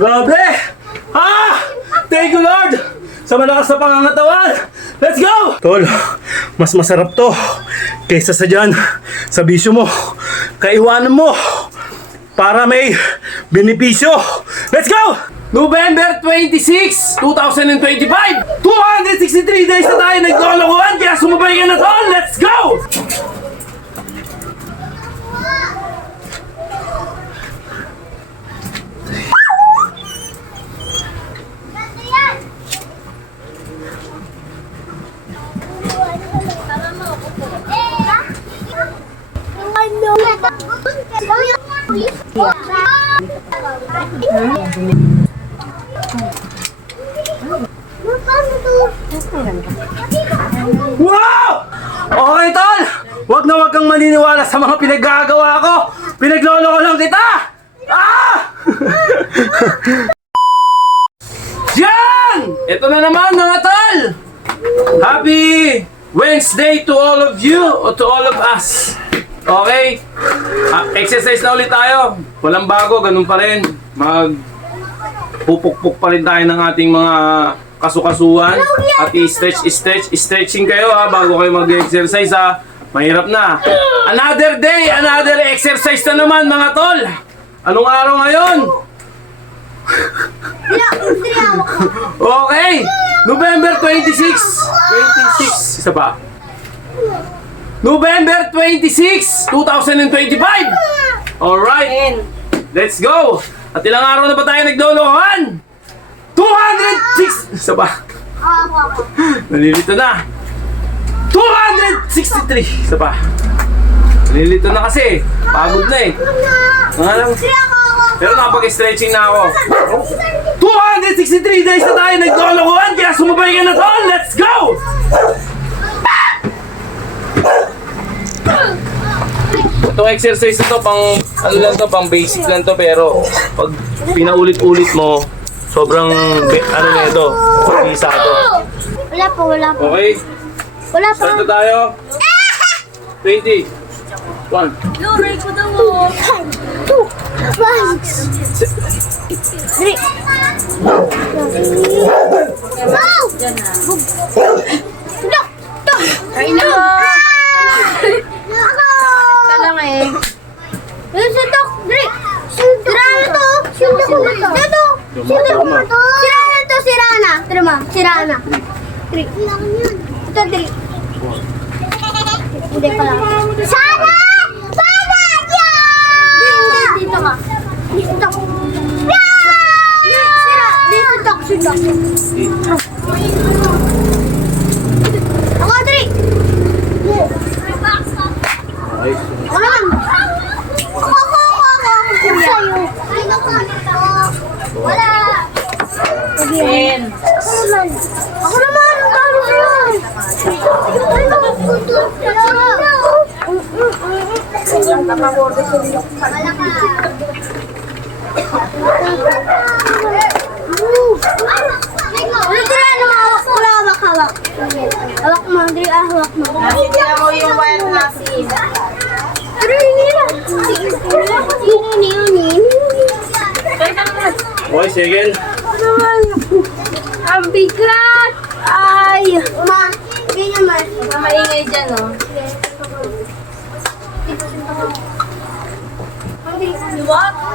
Grabe! Thank you, Lord! Sa malakas na pangangatawan! Let's go! Tol, mas masarap to kaysa sa dyan, sa bisyo mo, kaiwanan mo, para may benepisyo. Let's go! November 26, 2025! 263 days na tayo naglolokohan, kaya sumabay ka na, Tol! Let's go! Wow! Okay, Tol! Huwag kang maniniwala sa mga pinaggagawa ko! Pinaglolo ko lang kita! Yan! Ito na naman, mga Tol! Happy Wednesday to all of you or to all of us! Okay? Exercise na ulit tayo. Walang bago, ganun pa rin. Pupukpuk pa rin tayo ng ating mga kasukasuan. At stretching kayo bago kayo mag-exercise Mahirap na. Another day, another exercise na naman, mga Tol. Anong araw ngayon? Okay, November 26. Isa pa. November 26, 2025. Alright, let's go. At ilang araw na ba tayo naglolokohan? 206. Isa pa. Nalilito na. 263. Isa pa. Nalilito na kasi. Pagod na eh. Pero nakapag-stretching na ako. 263 days na tayo naglolokohan, kaya sumabay ka na, Tol. Let's go! Itong exercise na to, pang basic lang to, pero pag pinaulit-ulit mo, sobrang na ito, pag-isa to. Wala po. Okay? Wala po. Start na tayo. 20. 1. Luray ko daw. 2. 3. Kain na. Ka lang eh. Suntok. Sira na to. Sira na. Tara ma. Sira na. 3. Ito 3. Hindi pala. Sana! Dito ka. Dito. Sira. Dito. Ako 3. Ako naman. Ako. Sa'yo. Wala. Again. Ako naman. Talo sa'yo. Hawak mo, Andre. Hawak mo. Nasitira mo yung wire natin. Pero hindi lang. Okay, second. Ang bigat! Ay! Ma, hindi naman. Maingay dyan, no?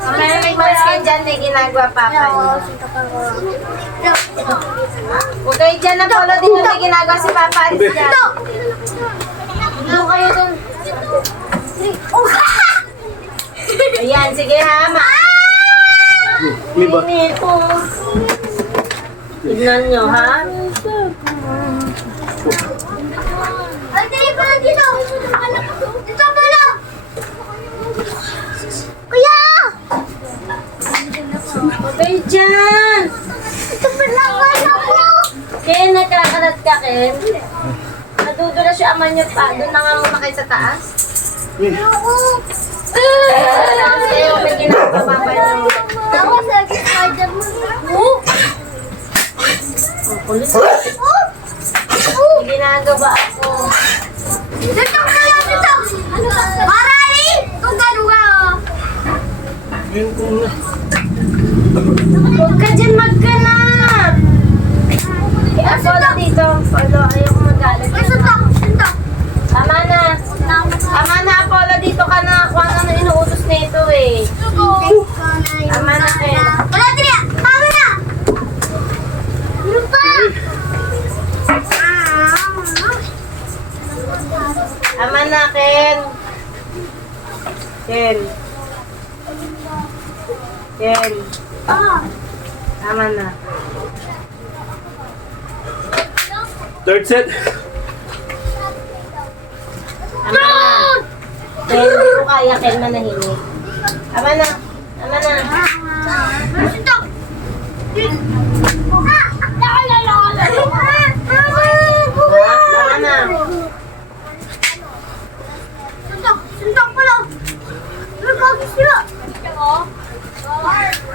Mamaya may malas kayo dyan, may ginagawa pa kayo. Huwag kayo dyan na polo din yung may ginagawa si Papa Aris dyan. Doon kayo dun. Ayan, sige ha, ma. May ba? Tignan nyo, ha? Ay, dali pala dito! Dito pala! Kuya! Huwag kayo dyan. Ito pala kaya ko! Ken, nagkakalat ka, Ken. Nadudulas yung ama niyo pa. Doon nanganguna kayo sa taas. Ako! Kasi yung may ginagawa Papa niyo. Ako sa Spider-Man. Kulit. May ginagawa ako. Dito pala dito! Marami! Kung gano'n ka! Yun ko na. Huwag ka dyan magkanap! Apollo dito. Apollo, ayoko magalit. Ay, suntok! Suntok! Tama na. Tama na, Apollo. Dito ka na. Kung ano inuutos nito eh. Tama na, Ken. Wala, Tria! Tama na! Ano pa? Tama na, Ken. Ken. Ken. Tama na. Third set. Tama na. Ken, hindi ko kaya, Ken, manahimik. Tama na. Tama na. Suntok! Tama na. Suntok! Suntok pala! Nagkagis sila!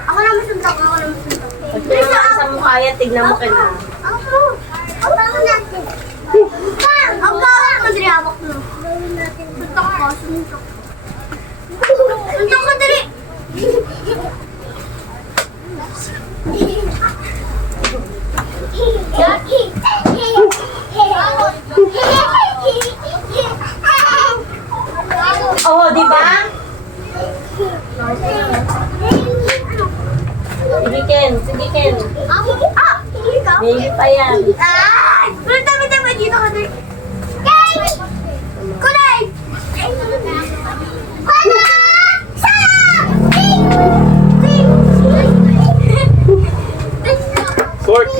Ako naman suntok, ako naman suntok. Pag tumakas sa mukha yan, tignan mo, Ken. Ako! Ang gawin natin! Ang gawin ko, Dri, hawak mo. Suntok ko, suntok. Suntok ko, Dri! Oh, di ba? Sige, Ken. Sige, Ken. Ikaw? Baby pa yan. Ay! Pero dami-dami dito ka, Dri. Kay! Kulay! Pana! Fourth.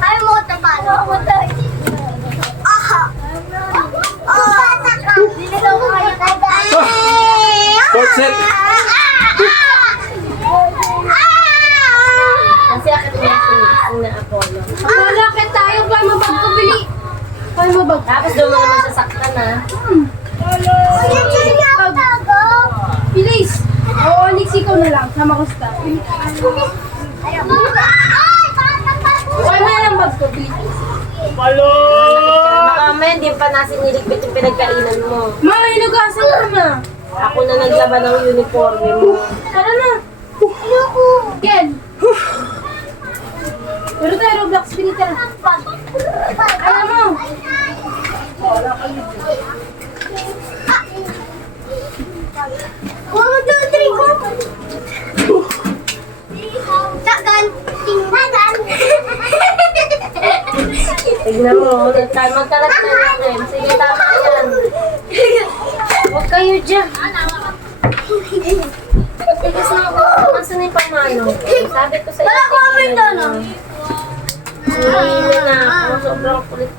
Ay, mo tapalo. Aha. Fourth set. Kasi akit mo yung na Apollo. Wala ka tayo pa mabagkabili. Paano mabag? Tapos doon mo naman sasaktan, ha? Bilis! Oo, Onyx, ikaw na lang. Sama ko sa Wala na lang magkabili. Palo! Baka may hindi pa nasin niligpit yung pinagkainan mo. Mga inugasan ka na. Ako na naglaban ng uniforme mo. Tara na. Ayoko. Ken. Pero tayo, Roblox, pili ka na. Alam mo. One, two, three, go. Tagal. Tagal. Tignan mo, magkalat na natin. Sige, tama yan. Huwag kayo dyan. Tigas na ako. Nasaan yung pamano? Sabi ko sa Wala ko amin doon, no? Hindi na ako. Sobrang kulit.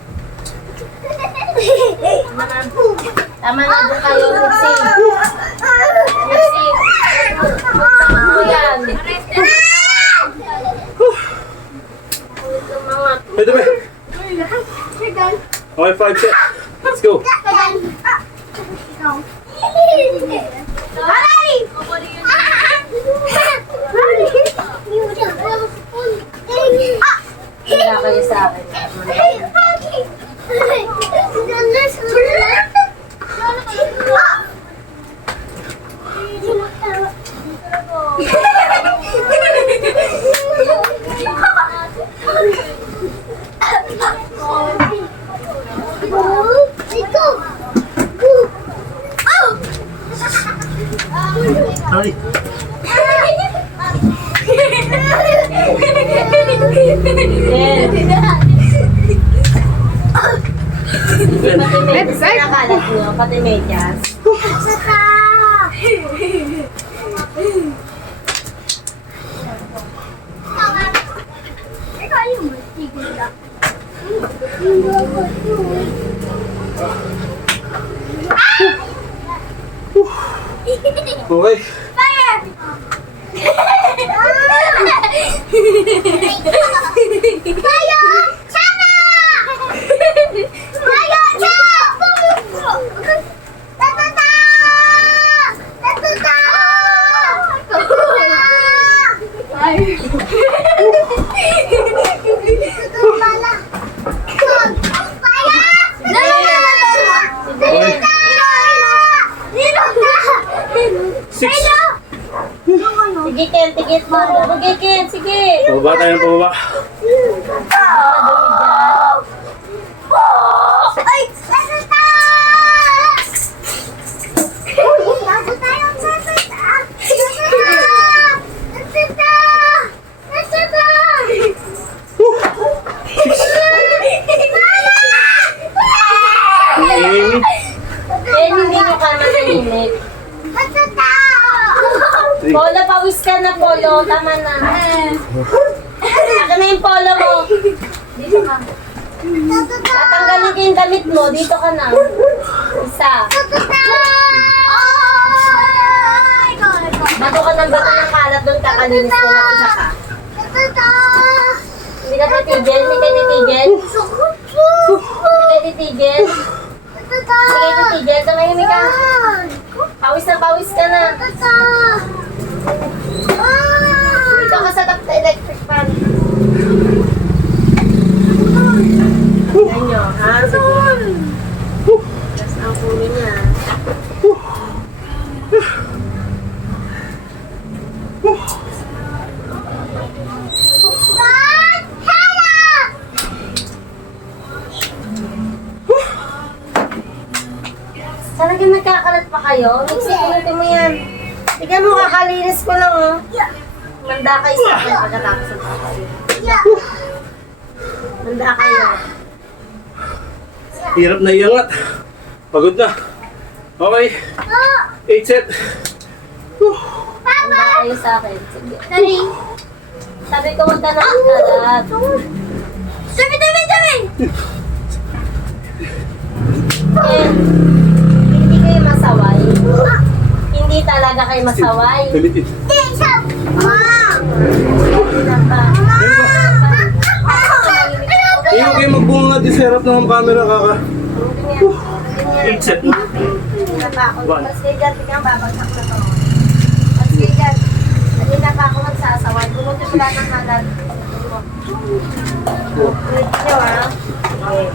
Tama na. Tama na doon kayo. Mixi. Mixi. Ano yan? Mga Ito ba? Tagal. Okay, 5 set. Let's go. Tagal. Aray! wala kayo sa akin. Ay. Yes. Hindi pati medyas pinakalat nyo, pati medyas. Okay. Tayo! Sana! Tayo! Tatuta! Tatuta! Ay! Tatuta pala. Okay, Ken, sige. Pababa tayo ng pababa. Ay! Nasa taas! Nasa tayo! Nasa taas! Nasa taas! Nasa taas! Ken, hindi mo ka manahimik. Nasa taas! Polo, pawis ka na, Polo. Tama na. Akin na yung polo mo. Dito ka. Nasa taas! Tatanggalin ko yung damit mo. Dito ka na. Isa. Nasa taas! Bato ka ng bato ng kalat doon ka. Kalinis mo na isa ka. Nasa taas! Hindi ka titigil? Hindi ka titigil? Sakot po! Hindi ka titigil? Nasa Hindi taas! ka titigil? Tumahimik ka. Pawis na pawis ka na. Nasa taas! Dito ka sa top sa electric fan. Yan nyo, ha? Sige. Tapos ang kulo niya. Sana kayo nagkakalat pa kayo? Mixi-ulitin mo yan. Tignan mo, kakalinis ko lang, oh. Manda kayo sa akin pagkatapos ng papay. Manda kayo. Hirap na iangat. Pagod na. Okay. 8 set. Manda kayo sa akin. Sige. Sabi ko, huwag ka na magkalat. Sabi! And, hindi kayo masaway. Hindi talaga kayo masaway. Gamitin. Hindi lang ba? Hindi kayo magbunga din sa harap ng camera kaka. Ganyan. 8 set. Hindi na pa ako. One. Mas kaya dyan, tignan babagsak na to. Mas kaya dyan. Hindi na pa ako magsasaway. Bumuti mo lahat ng halat. Ulit nyo, ha? Okay.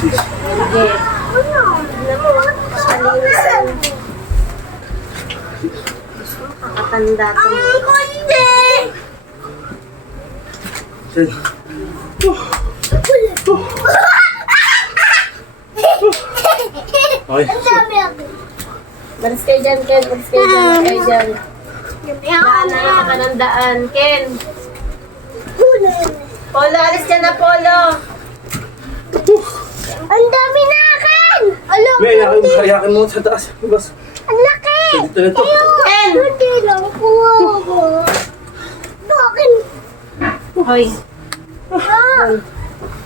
Sige. Alam mo, malinis yan. Kakatanda to. Set. Okay. Balis kayo dyan, Ken. Balis kayo dyan. Balis kayo dyan. Daan na naman ka ng daan. Ken. Polo, alis dyan na, Polo. Ang dami na akin! Alam May hayakin mo sa taas. Bas. ang laki! Dito na to. Ken! Hindi lang po ako. Bakit? Hoy.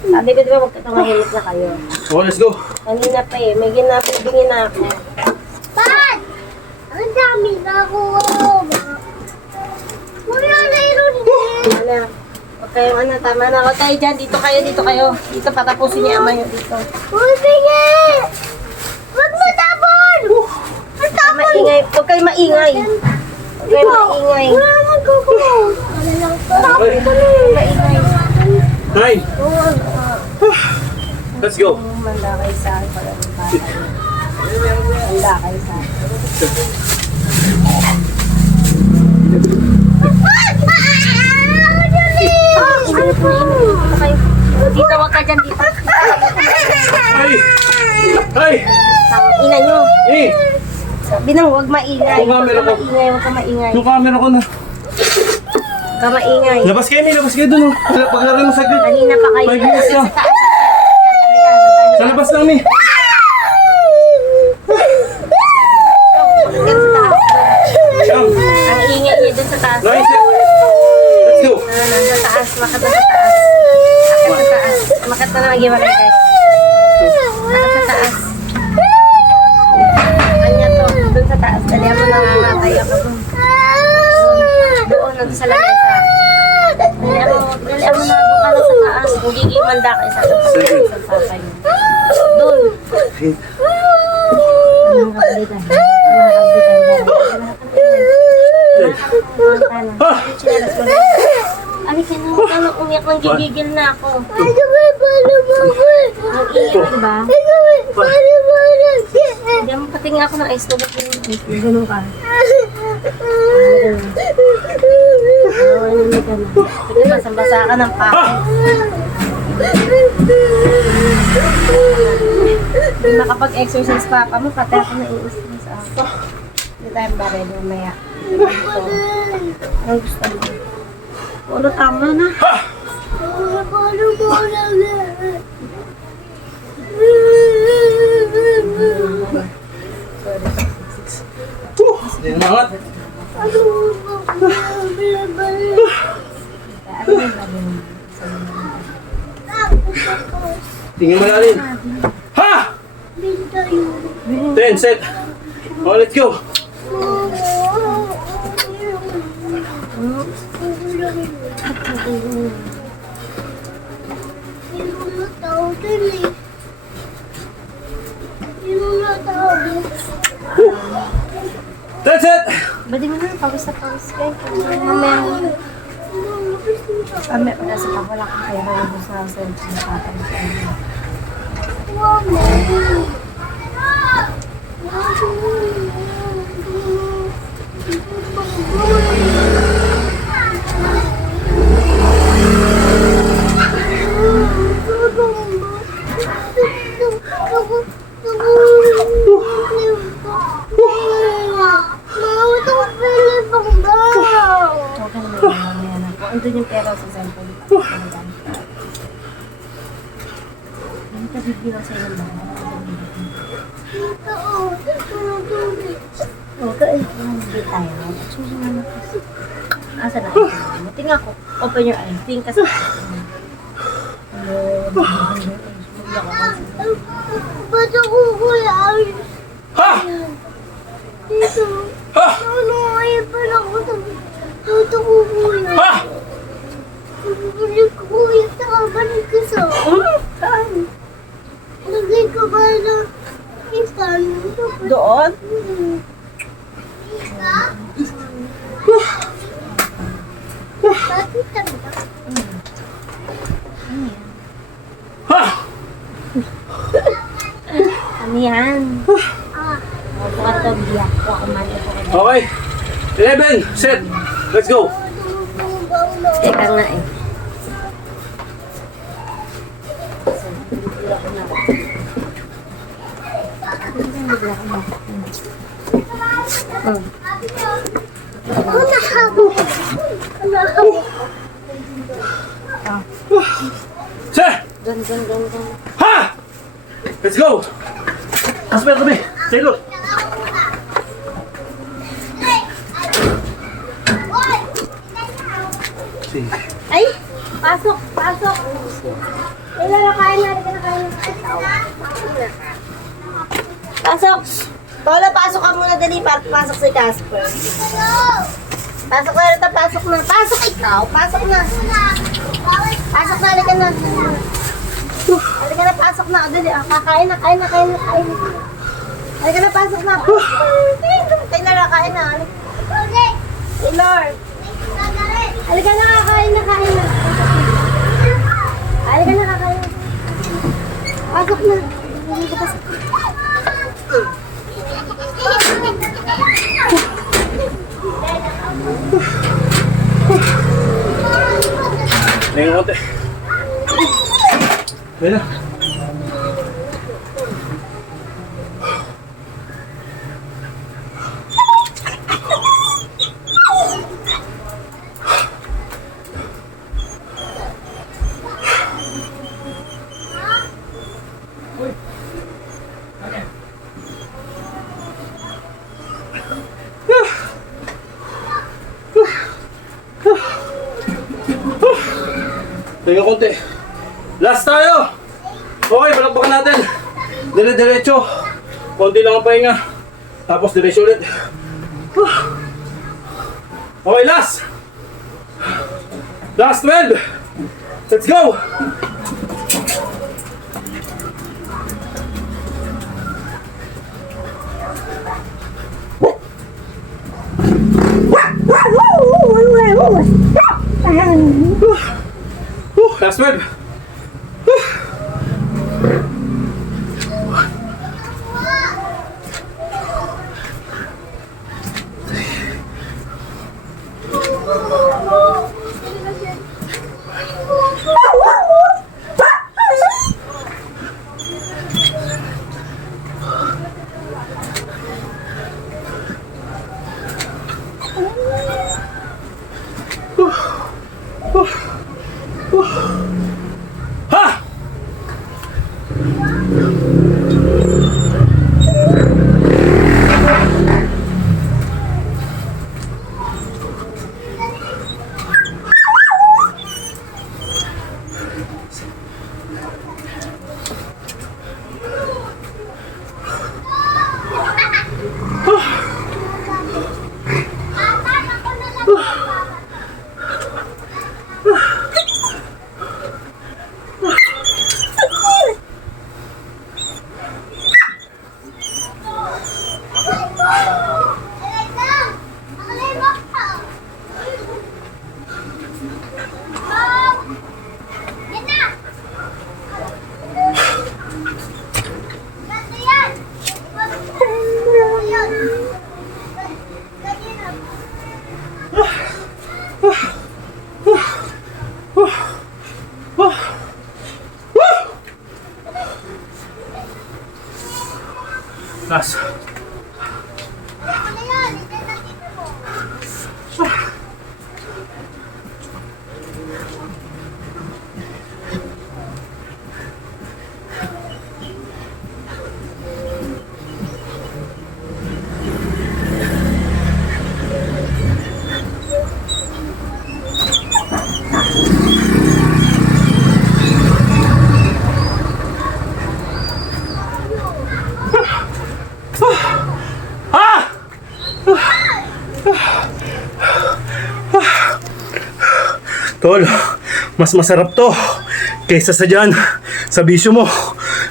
Sabi ko, di ba, magkakamahimik na kayo. Okay, let's go. Kanina pa eh. May ginapibingin na ako. Pat! Ang dami na ako. Wala na yun din. Ano? Okay, ano, tama na. Huwag kayo dyan. Dito kayo, dito kayo. Dito, patapusin niya ama nyo dito. Uy, sige! Huwag mo tapon! Maingay. Huwag kayo maingay. Huwag kayo maingay. Wala nang kukulo. Wala lang pa. Okay. Maingay. 9. Let's go. Manda kayo sa akin pala ng bata. Manda kayo sa akin. Init mo, init. Dito kayo. Dito, huwag ka dyan dito. Ay! Ay! Ina nyo. Eh! Sabi nang huwag maingay. Yung camera ko. Huwag ka maingay. Yung camera ko na. Huwag ka maingay. Labas kayo, May. Labas kayo dun. Paglaro mo saglit. Kanina pa kayo. 5 minutes lang. Sa labas lang, May. Siyam. Ang ingay niya dun sa taas. 9 set. Let's go. Sa taas. Makat na sa taas. Makat sa taas. Makat na lang giwalay guys. Makat sa taas. Kanya to. Dun sa taas. Dali mo nangangatay ako dun. Doon. Nandun sa lamesa. Dali mo na. Doon ka na sa taas. Kung gigimanda kayo sa taas. Sa papay mo. Doon. Anong kapalitan? Anong kapalitan? Ah! Ano ka na? Huwag ka nang umiyak ng gigigil na ako. Ay, gawin, paano mo ako? Ang iyak, diba? Ay, gawin, paano mo Hindi mo patingin ako ng ice. Ganun ka. Sige na, sambasa ka ng pako. Hindi makapag-exercise papa mo, pati ako na-i-stress ako. Hindi tayo baril mamaya. Ang gusto mo. Ulo, tama na. Hindi naman. Tingin malalim. Ha! 10 set. Oh, let's go. That's it. Badi mo na, pawis na pawis kayo. Mamaya. Mamaya, nasa pa wala kang kaya kaya mo sa cellphone na papa. Okay na yun, mamaya na. Kung andun yung pera sa cellphone, hindi ka bibigyan sa'yo ng bahay. Okay, hindi tayo. Susunod na kasi. Asa na? Tingnan ko. Open your eyes. Tingin ka sa Ba't ako kuya? Ha! Dito. Ha! Ano ay pala ako sa tuto ko kuya. Ha! Balik ko kuya sa kabalik ko sa. Saan? Lagay ko ba na istan? Doon? Bakit talaga? Ha! Ano yan? Ah, Opo ka to, biyak ko. Kumali ko. Okay. 11 set. Let's go. Teka nga eh. Set. Gan. Ha! Let's go. Asper tabi. Taylor. Ay! Pasok! Ilalakain natin na kain. Pasok! Lola, pasok ka muna dali para pasok si Casper. Pasok na rito, pasok na. Pasok ikaw! Pasok na! Pasok na, halika na. Halika na, pasok na. O, dali, kakain na. Halika na, pasok na. Taylor, kain na. Taylor! Halika na, kakain na. Halika na, kakain na. Pasok na. Pasok. Tingin konti. Ayun na. Tingin konti. Last tayo! Okay, palakpakan natin. Dire-diretso. Konti lang ang pahinga. Tapos diretso ulit. Okay, last! Last 12! Let's go! Last 12! Ha! Last. Tol, mas masarap to kaysa sa dyan, sa bisyo mo.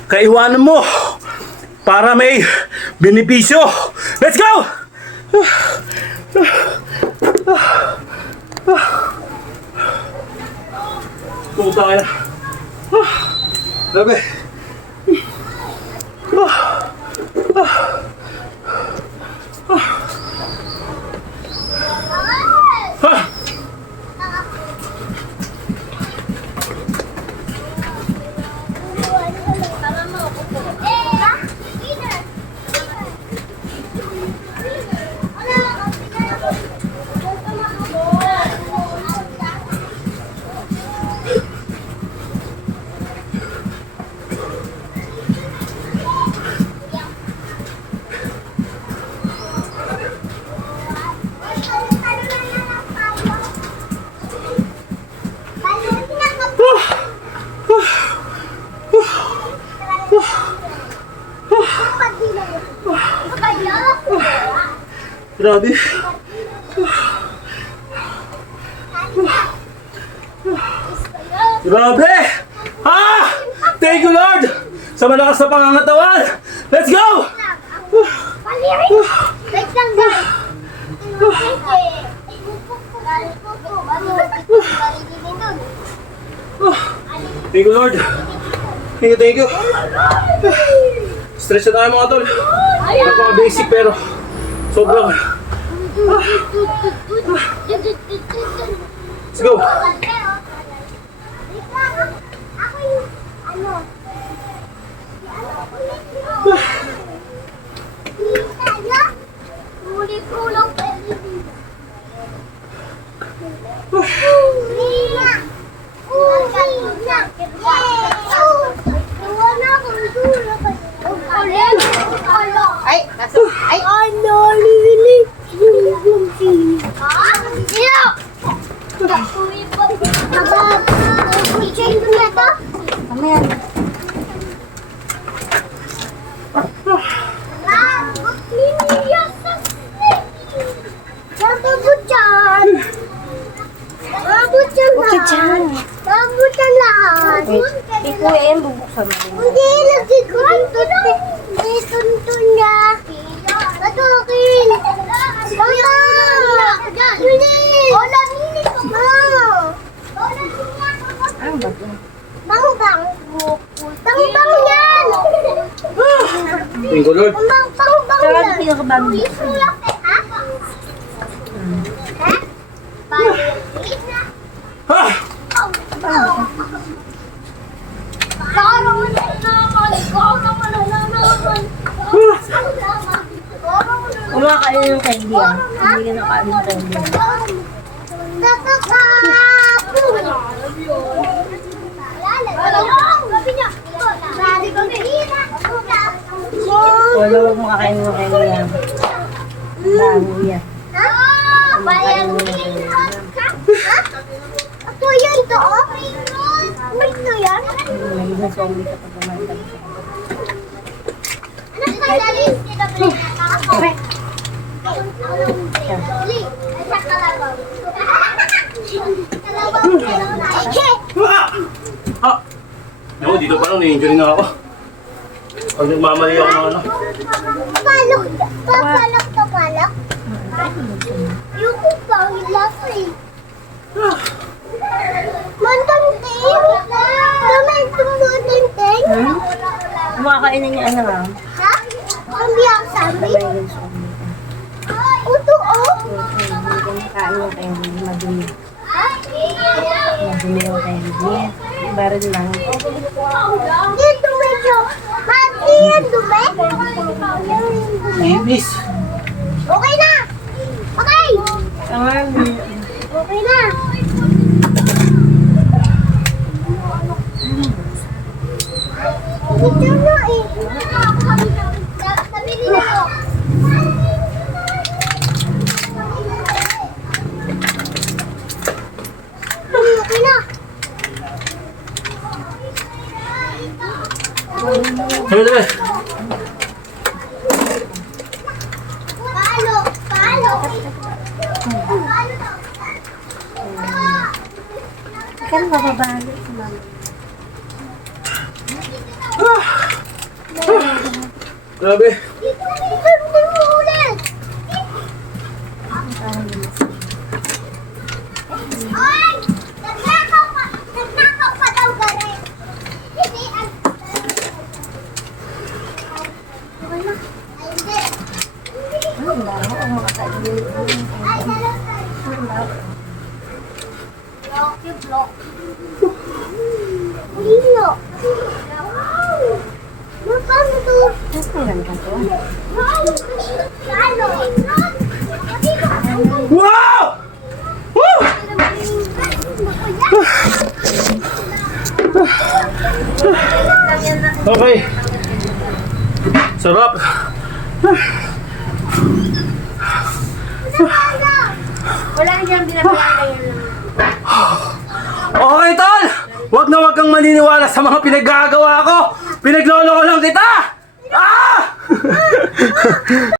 Kaiwanan mo para may benepisyo. Let's go! Puta ka na. Grabe. Grabe. Grabe! Ah! Thank you, Lord! Sa malakas na pangangatawan! Let's go! Paliri! Wait lang, guys. Thank you, Lord. Thank you. Stress na tayo mga tol. Napaka-basic pero sobrang. Let's go. Ako yung ano? Huli ko lang pwede. Lina! Lina! Iwan ako, dula ka. Ay, kaso, ay. Ano, Lili? Sino? I-change ko na to? Mamaya. Nabutan lahat. Di po yan, bubuksan mo rin. Hindi, lagi ko dito niya. Patukin. Mama! Hindi! Wala, hindi ko. Ano ba ito? Bang-bang. Bang-bang yan! Thank you, Lord. Bang-bang Sarado yan. pinakabago. Sulak eh, ha? Ha? Balik na. Ah! Kumakain ng candy ah. Hindi ka nakain ng candy. Tatakapon! Huwag mo kakainin mo kayo yan. Bago yan. Bayan mo. Ha? Ito yan to, oh. May ito yan. Nagiging zombie ka pag kumanta. Ano ka dali? Okay. Ah! Ako, dito pa lang, na-injury na ako. Pag nagmamali ako ng ano. Palok. Papalok to palok. Yung kupang lasa eh. Mantanting. Kamay tumutanting. Kumakainin niya ano nga. Ha? Ang biyak sabi. Nagiging zombie ka. Uto oh. Nagiging kain mo kayo madumi. Ha? Madumi mo kayo. Baril lang. Dito medyo. Mati yan dumi. Ibis! Okay na. Okay. Tangan. Okay na. Ito na eh. Sabi nila ko. Okay na. Sabi, sabi! Palo. Palo. Ikaw na mababalik sa mama. Grabe! Ito mo ulit. Oy! Nagnakaw pa daw galing. Hindi ang... Okay na. Ay, hindi. Ang baho ang makakainin. Ay, dalaw tayo. Ang baho. Block, you block. Lino. Wow! Paano to? Mas meron ka to. Lalo. Wow! Woo! Okay. Sarap. Wala niyang binabayaran yan. Okay, tol! Huwag na huwag kang maniniwala sa mga pinaggagawa ko! Pinaglolo ko lang kita! Ah!